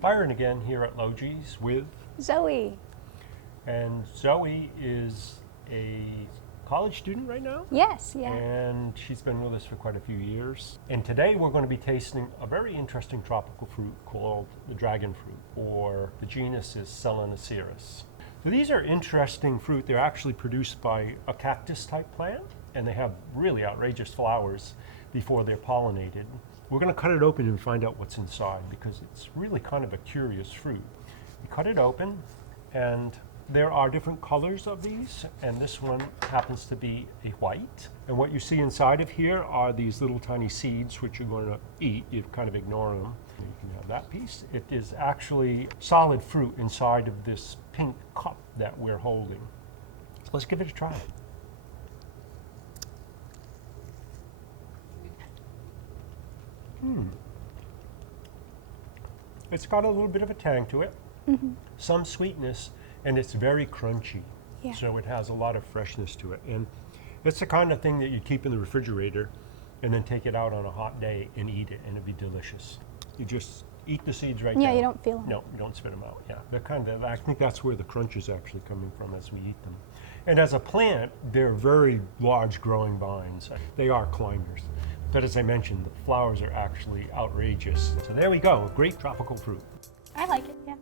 Byron again here at Logi's with, Zoe. and Zoe is a college student right now. Yes, yeah. And she's been with us for quite a few years. And today we're going to be tasting a very interesting tropical fruit called the dragon fruit, or the genus is Cactaceae. So these are interesting fruit. They're actually produced by a cactus type plant, and they have really outrageous flowers before they're pollinated. We're going to cut it open and find out what's inside because it's really kind of a curious fruit. We cut it open, and there are different colors of these, and this one happens to be a white. And what you see inside of here are these little tiny seeds which you're going to eat. You kind of ignore them. You can have that piece. It is actually solid fruit inside of this pink cup that we're holding. So let's give it a try. It's got a little bit of a tang to it, some sweetness, and it's very crunchy. Yeah. So it has a lot of freshness to it. And it's the kind of thing that you keep in the refrigerator and then take it out on a hot day and eat it, and it'd be delicious. You just eat the seeds right Yeah, down. you don't feel them. No, you don't spit them out. Yeah, they're kind of, I think that's where the crunch is actually coming from as we eat them. And as a plant, they're very large growing vines. They are climbers. But as I mentioned, the flowers are actually outrageous. So there we go, a great tropical fruit. I like it, yeah.